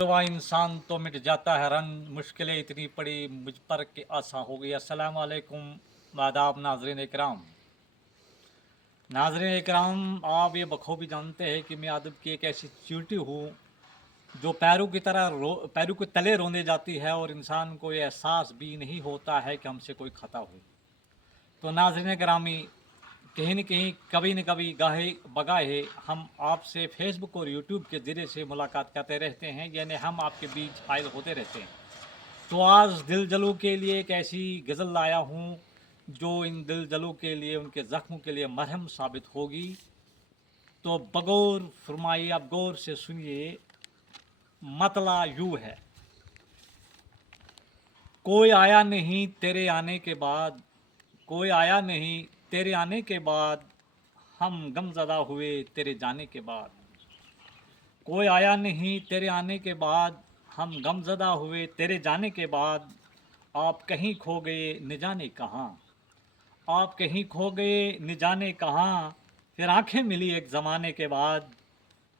हुआ इंसान तो मिट जाता है रंग, मुश्किलें इतनी पड़ी मुझ पर कि आसा हो गई। अस्सलाम वालेकुम आदाब नाज़रीन इकराम। नाज़रीन इकराम, आप ये बखूबी जानते हैं कि मैं अदब की एक ऐसी चींटी हूँ जो पैरों के तले रोंदे जाती है और इंसान को ये एहसास भी नहीं होता है कि हमसे कोई खता हुई। तो नाज़रीन गिरामी, कहीं न कहीं कभी न कभी गाहे बगाहे हम आपसे फेसबुक और यूट्यूब के ज़रिए से मुलाकात करते रहते हैं, यानी हम आपके बीच हायल होते रहते हैं। तो आज दिल जलू के लिए एक ऐसी गज़ल लाया हूँ जो इन दिल जलू के लिए, उनके ज़ख्मों के लिए मरहम साबित होगी। तो बगौर फरमाइए, आप गौर से सुनिए। मतला यूँ है, कोई आया नहीं तेरे आने के बाद, कोई आया नहीं तेरे आने के बाद, हम गमज़दा हुए तेरे जाने के बाद। कोई आया नहीं तेरे आने के बाद, हम गमज़दा हुए तेरे जाने के बाद। आप कहीं खो गए न जाने कहाँ, आप कहीं खो गए न जाने कहाँ। फिर आंखें मिली एक ज़माने के बाद,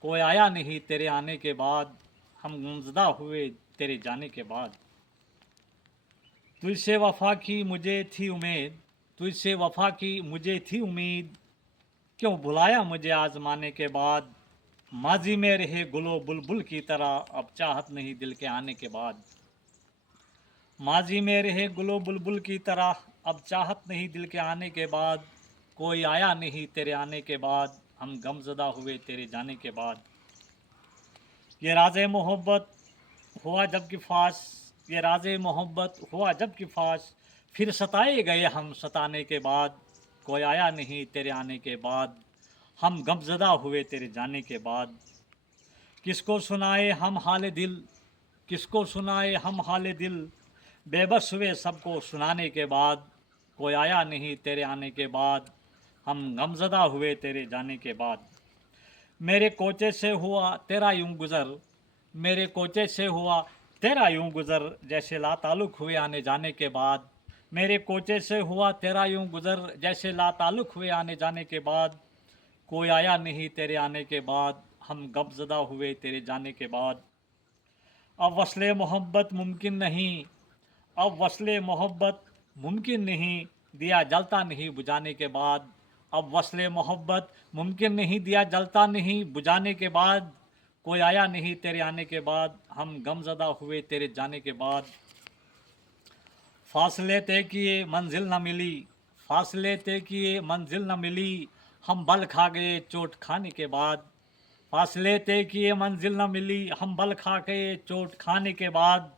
कोई आया नहीं तेरे आने के बाद, हम गमज़दा हुए तेरे जाने के बाद। तुझसे वफ़ा की मुझे थी उम्मीद, तुझसे वफ़ा की मुझे थी उम्मीद, क्यों बुलाया मुझे आज़माने के बाद। माजी में रहे गुलो बुलबुल की तरह, अब चाहत नहीं दिल के आने के बाद। माजी में रहे गुलो बुलबुल की तरह, अब चाहत नहीं दिल के आने के बाद। कोई आया नहीं तेरे आने के बाद, हम गमज़दा हुए तेरे जाने के बाद। ये राज़े मोहब्बत हुआ जब कि फास, ये राज़े मोहब्बत हुआ जब कि फास, फिर सताए गए हम सताने के बाद। कोई आया नहीं तेरे आने के बाद, हम गमज़दा हुए तेरे जाने के बाद। किसको सुनाए हम हाल दिल, किसको सुनाए हम हाल दिल, बेबस हुए सबको सुनाने के बाद। कोई आया नहीं तेरे आने के बाद, हम गमज़दा हुए तेरे जाने के बाद। मेरे कोचे से हुआ तेरा यूं गुज़र, मेरे कोचे से हुआ तेरा यूं गुज़र, जैसे लाताल्लुक़ हुए आने जाने के बाद। मेरे कोचे से हुआ तेरा यूं गुज़र, जैसे लाताल्लुक़ हुए आने जाने के बाद। कोई आया नहीं तेरे आने के बाद, हम गमज़दा हुए तेरे जाने के बाद। अब वस्ले मोहब्बत मुमकिन नहीं, अब वस्ले मोहब्बत मुमकिन नहीं, दिया जलता नहीं बुझाने के बाद। अब वस्ले मोहब्बत मुमकिन नहीं, दिया जलता नहीं बुझाने के बाद। कोई आया नहीं तेरे आने के बाद, हम गमज़दा हुए तेरे जाने के बाद। फासले तय किए मंजिल न मिली, फासले तय किए मंजिल न मिली, हम बल खा गए चोट खाने के बाद। फासले तय किए मंजिल न मिली, हम बल खा गए चोट खाने के बाद।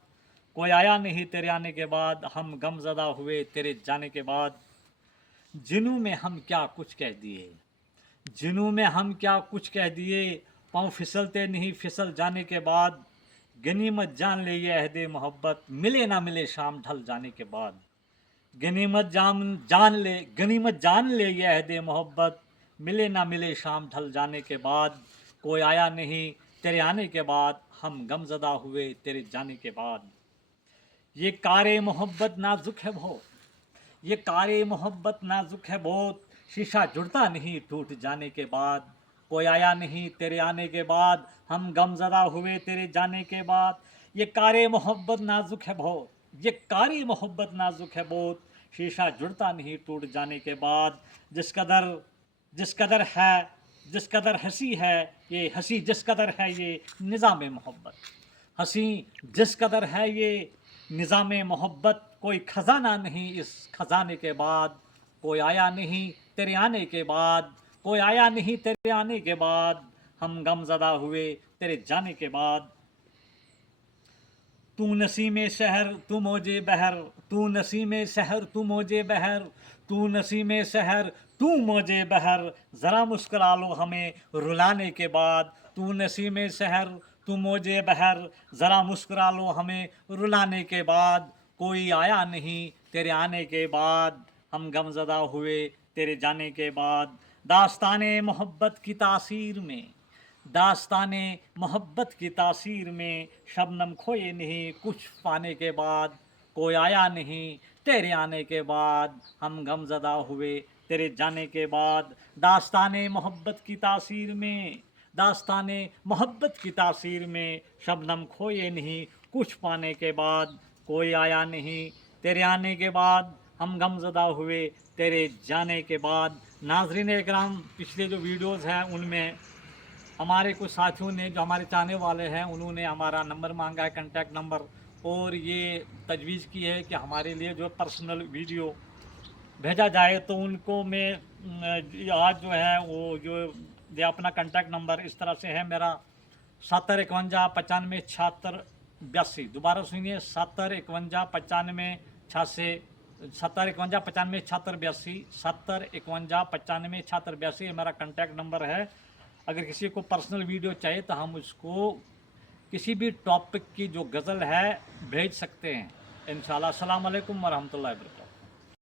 कोई आया नहीं तेरे आने के बाद, हम गमज़दा हुए तेरे जाने के बाद। जिन्हों में हम क्या कुछ कह दिए, जिन्हों में हम क्या कुछ कह दिए, पाँव फिसलते नहीं फिसल जाने के बाद। गनीमत जान ले ये अहदे मोहब्बत, मिले ना मिले शाम ढल जाने के बाद। गनीमत जान ले, गनीमत जान ले ये अहदे मोहब्बत, मिले ना मिले शाम ढल जाने के बाद। कोई आया नहीं तेरे आने के बाद, हम गमज़दा हुए तेरे जाने के बाद। ये कारे मोहब्बत नाजुक है बहुत, ये कारे मोहब्बत नाजुक है बहुत, शीशा जुड़ता नहीं टूट जाने के बाद। कोई आया नहीं तेरे आने के बाद, हम गमज़दा हुए तेरे जाने के बाद। ये कारे मोहब्बत नाजुक है बहुत, ये कारी मोहब्बत नाजुक है बहुत, शीशा जुड़ता नहीं टूट जाने के बाद। जिस कदर जिस कदर है, जिस कदर हंसी है ये, हंसी जिस कदर है ये निज़ाम मोहब्बत, हंसी जिस कदर है ये निज़ाम मोहब्बत। कोई ख़जाना नहीं इस ख़जाने के बाद, कोई आया नहीं तेरे आने के बाद। कोई आया नहीं तेरे आने के बाद, हम गमज़दा हुए तेरे जाने के बाद। तू नसीमे शहर तू मौजे बहर, तू नसीमे शहर तू मौजे बहर, तू नसीमे शहर तू मौजे बहर, ज़रा मुस्कुरा लो हमें रुलाने के बाद। तू नसीमे शहर तू मौजे बहर, ज़रा मुस्कुरा लो हमें रुलाने के बाद। कोई आया नहीं तेरे आने के बाद, हम गमज़दा हुए तेरे जाने के बाद। दास्ताने मोहब्बत की तासीर में, दास्ताने मोहब्बत की तासीर में, शबनम खोए नहीं कुछ पाने के बाद। कोई आया नहीं तेरे आने के बाद, हम गमज़दा हुए तेरे जाने के बाद। दास्ताने मोहब्बत की तासीर में, दास्ताने मोहब्बत की तासीर में शबनम खोए नहीं, कुछ पाने के बाद कोई आया नहीं, तेरे आने के बाद हम गमज़दा हुए, तेरे जाने के बाद। नाज़रीन इकराम, पिछले जो वीडियोज़ हैं उनमें हमारे कुछ साथियों ने, जो हमारे चाहने वाले हैं, उन्होंने हमारा नंबर मांगा है, कांटेक्ट नंबर, और ये तजवीज़ की है कि हमारे लिए जो पर्सनल वीडियो भेजा जाए। तो उनको मैं आज जो है वो जो ये अपना कांटेक्ट नंबर इस तरह से है मेरा 7051957682। दोबारा सुनिए, 70519596 7051957682, 7051957682 ये मेरा कांटेक्ट नंबर है। अगर किसी को पर्सनल वीडियो चाहिए तो हम उसको किसी भी टॉपिक की जो गज़ल है भेज सकते हैं इंशाल्लाह। अस्सलाम वालेकुम वरहमतुल्लाहि वबरकातुहू।